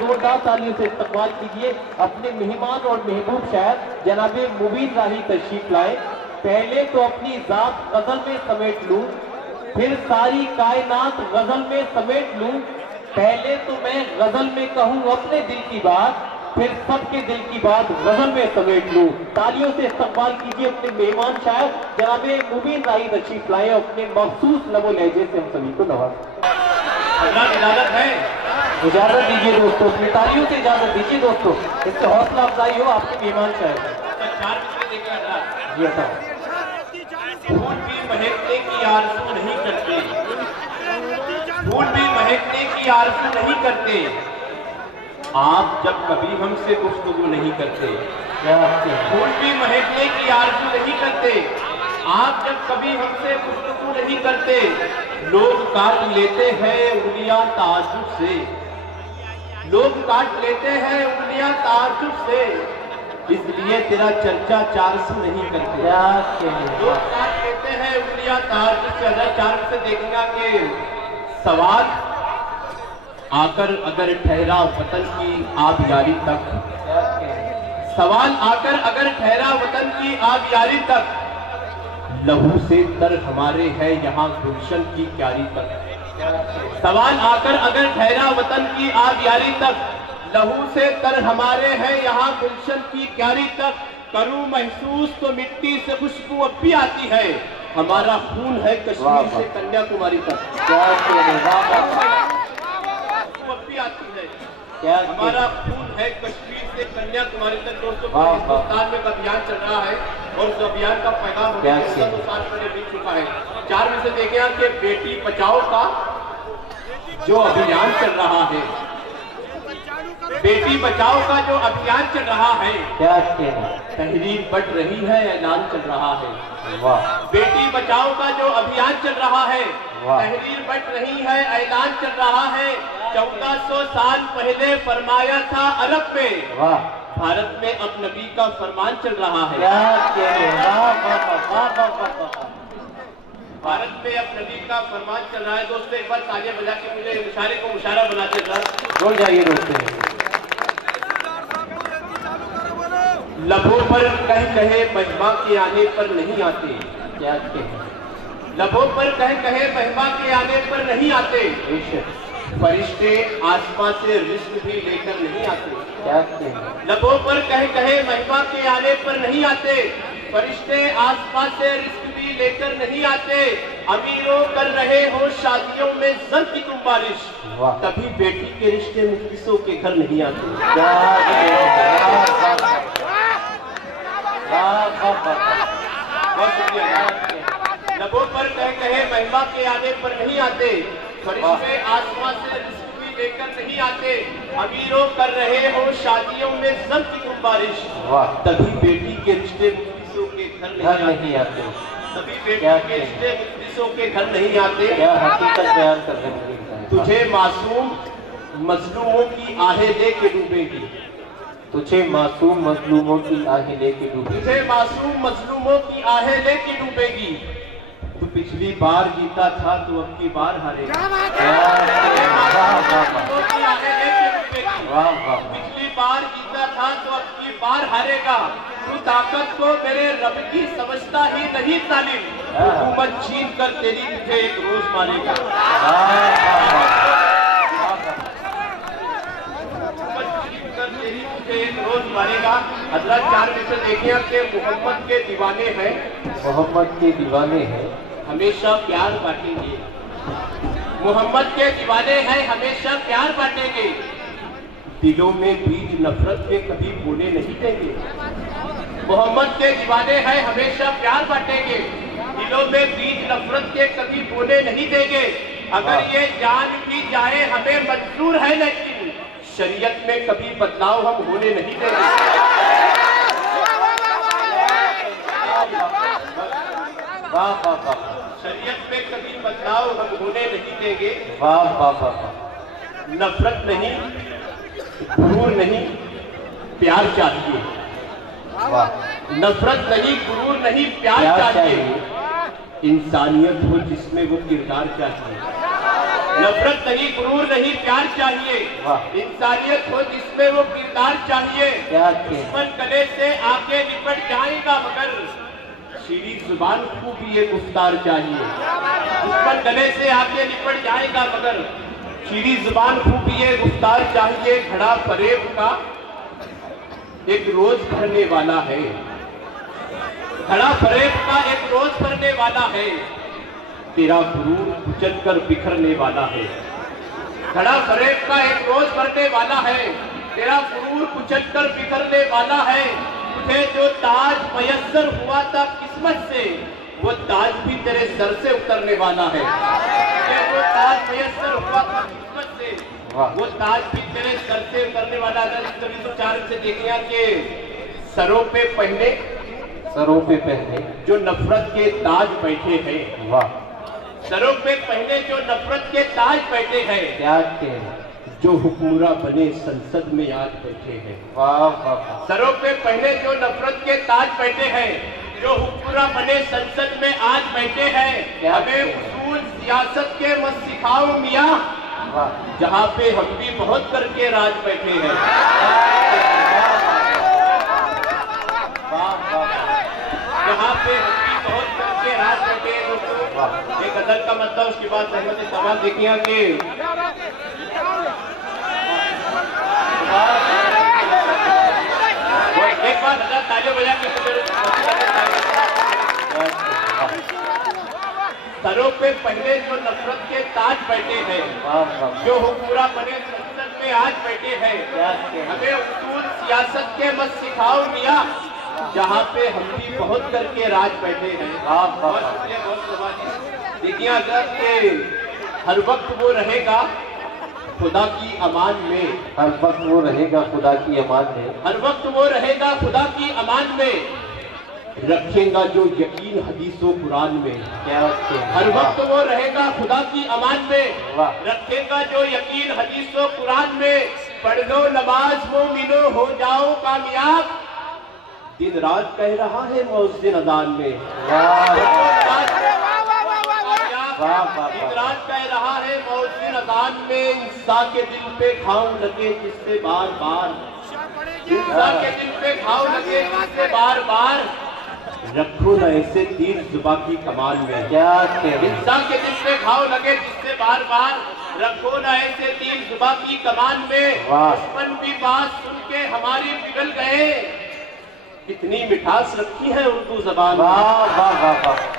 जोरदार तालियों से इस्तकबाल कीजिए अपने मेहमान और महबूब शायर जनाबे मुबीन राही तशरीफ लाए। पहले तो अपनी जात गजल में समेट लूं, फिर सारी कायनात गजल में समेट लूं। पहले तो मैं गजल में कहूं अपने दिल की बात, फिर सबके दिल की बात गजल में समेट लूं। तालियों से इस्तकबाल कीजिए अपने मेहमान शायर जनाबे मुबीन राही तशरीफ लाए। अपने मखसूस लबो लहजे से हम सभी को नवाज इजाजत है। इजाजत दीजिए दोस्तों, अपनी तालियों से इजाजत दीजिए दोस्तों, इससे हौसला अफजाई हो आपके मेहमान शायर जी। फूल भी महकने की आरज़ू नहीं करते, फूल भी महकने की आरज़ू नहीं करते, आप जब कभी हमसे गुफ्तगू नहीं करते। फूल भी महकने की आरज़ू नहीं करते, आप जब कभी हमसे गुफ्तगू नहीं करते। लोग काट लेते हैं उंगलियां ताज्जुब से, लोग काट लेते हैं उंगलियां ताज्जुब से, इसलिए तेरा चर्चा 400 नहीं करते। लोग काट लेते हैं उंगलियां ताज्जुब से। अगर 400 से देखना कि सवाल आकर अगर ठहरा वतन की आबियारी तक, सवाल आकर अगर ठहरा वतन की आबियारी तक, लहू से तर हमारे है यहाँ गुलशन की क्यारी तक। सवाल आकर अगर ठहरा वतन की आबियारी तक, लहू से तर हमारे हैं यहाँ गुलशन की क्यारी तक। करूं महसूस तो मिट्टी से खुशबू अब भी आती है, हमारा खून है कश्मीर से कन्याकुमारी तक। अब भी आती है, हमारा खून है कश्मीर से कन्याकुमारी तक। दोस्तों हिंदुस्तान में अभियान चल रहा है और उस अभियान का पैगाम 2 साल पहले बीत चुका है। 4 में से देखिए कि बेटी बचाओ का जो अभियान चल रहा है, बेटी बचाओ का जो अभियान चल रहा है, तहरीर बढ़ रही है, ऐलान चल रहा है। बेटी बचाओ का जो अभियान चल रहा है, तहरीर बढ़ रही है, ऐलान चल रहा है। 1400 साल पहले फरमाया था अरब में, भारत में अब नबी का फरमान चल रहा है। भारत में अब नबी का फरमान चल रहा है। दोस्तों एक बार तालियां बजा के मुझे इशारे को मुशारा बनाते बोल जाइए दोस्तों। लबों पर कह कहे महिमा के आने पर नहीं आते, क्या लबों पर कह कहे महिमा के आने पर नहीं आते। फरिश्ते आसमां से रिज़्क़ भी लेकर नहीं आते, क्या लबों पर कह कहे महिमा के आने पर नहीं आते। फरिश्ते आसमां से रिज़्क़ भी लेकर नहीं आते। अमीरों कर रहे हो शादियों में जर की तुम बारिश, तभी बेटी के रिश्ते मुफ्लिसों के घर नहीं आते। लबों पर कह कहे महिमा के आने पर नहीं आते। फरिश्ते आसमां से रिज़्क़ भी लेकर नहीं आते। अमीरों कर रहे हो शादियों में जर की तुम बारिश, तभी बेटी के रिश्ते मुफ्लिसों के घर नहीं आते। तभी बेटी के रिश्ते मुफ्लिसों के घर नहीं आते। हकीकत बयान कर रहे हैं। तुझे मासूम मजलूमों की आहें लेके डूबेगी, तुझे मासूम मजलूमों की आहें लेके डूबेगी, तुझे मासूम मजलूमों की आहें लेके डूबेगी। तू पिछली बार जीता था तो अब की बार हारेगा। पिछली बार जीता था तो अब की बार हारेगा। तू ताकत को मेरे रब की समझता ही नहीं तालिम, हुकूमत छीन कर तेरी तुझे एक रोज मारेगा। एक रोज मारेगा। हजरत 4 में से देखिए कि मोहम्मद के दीवाने हैं, मोहम्मद के दीवाने हैं, हमेशा प्यार बांटेंगे। मोहम्मद के दीवाने हैं, हमेशा प्यार बांटेंगे। दिलों में बीज नफरत के कभी बोने नहीं देंगे। मोहम्मद के दीवाने हैं, हमेशा प्यार बांटेंगे। दिलों में बीज नफरत के कभी बोने नहीं देंगे। अगर ये जान भी जाए हमें मंजूर है, लेकिन शरीयत में कभी बदलाव हम होने नहीं देंगे। शरीयत में कभी बदलाव हम होने नहीं देंगे। नफरत नहीं, गुरूर नहीं, प्यार चाहिए। नफरत नहीं, गुरूर नहीं, प्यार चाहिए। इंसानियत हो जिसमें वो किरदार चाहिए। नफरत नहीं, गुरूर नहीं, प्यार चाहिए। इंसानियत हो जिसमें वो किरदार चाहिए। दुश्मन गले से आके निपट जाएगा मगर शीरी जुबान को भी एक गुफ्तार चाहिए। दुश्मन गले से आके निपट जाएगा मगर शीरी जुबान को भी एक गुफ्तार चाहिए। घड़ा फरेब का एक रोज भरने वाला है, घड़ा फरेब का एक रोज भरने वाला है। तेरा गुरूर कुचल कर बिखरने वाला है। घड़ा फरेब का एक रोज भरने वाला है, तेरा गुरूर कुचल कर बिखरने वाला है। तुझे जो ताज मयस्सर हुआ था किस्मत से, वो ताज भी तेरे सर से उतरने वाला है। तुझे जो ताज मयस्सर हुआ था किस्मत से, वो ताज भी तेरे सर से उतरने वाला है। कभी तो चार से देखिए कि सरों पे पहने जो नफरत के ताज बैठे हैं। वाह। सरों पे पहने जो नफरत के ताज बैठे हैं, क्या के जो हुक्मरां बने संसद में आज बैठे हैं। वाह वाह। सरों पे पहने जो नफरत के ताज बैठे हैं, जो हुक्मरां बने संसद में आज बैठे हैं। हमें उसूल सियासत के मत सिखाओ मियां, जहाँ पे हम भी बहुत करके राज बैठे हैं। जहाँ पे हम भी बहुत करके राज बैठे हैं। दोस्तों एक गजल का मतलब, उसके बाद सहमत सवाल देखिए कि एक बार गजल तालियों बजा के सरों पे पहले जो नफरत के ताज बैठे हैं, जो हुक्मरां बने संसद में आज बैठे हैं। हमें उसूल सियासत के मत सिखाओ मियां, जहाँ पे हम भी बहुत करके राज बैठे हैं। बहुत शुक्रिया, बहुत। देखिए अगर के हर वक्त वो रहेगा खुदा की अमान में, हर वक्त वो रहेगा खुदा की अमान में, हर वक्त वो रहेगा खुदा की अमान में। रखेगा जो यकीन हदीसों कुरान में, क्या हर वक्त वो रहेगा खुदा की अमान में। रखेगा जो यकीन हदीसों कुरान में। पढ़ लो नमाज मोमिनो हो जाओ कामयाब, दिन रात कह रहा है मुअज्जिन अज़ान में। दिन रात कह रहा है मुअज्जिन अज़ान में। इंसान के दिल पे घाव लगे जिससे बार बार, इंसान के दिल पे घाव लगे जिससे बार बार। रखो न ऐसे तीर जुबां की कमान में, क्या इंसान के दिल पे घाव लगे जिससे बार बार। रखो न ऐसे तीर जुबां की कमान में। दुश्मन भी बात सुन के हमारी पिघल गए, कितनी मिठास रखी है उर्दू ज़बान में। वाह वाह वाह।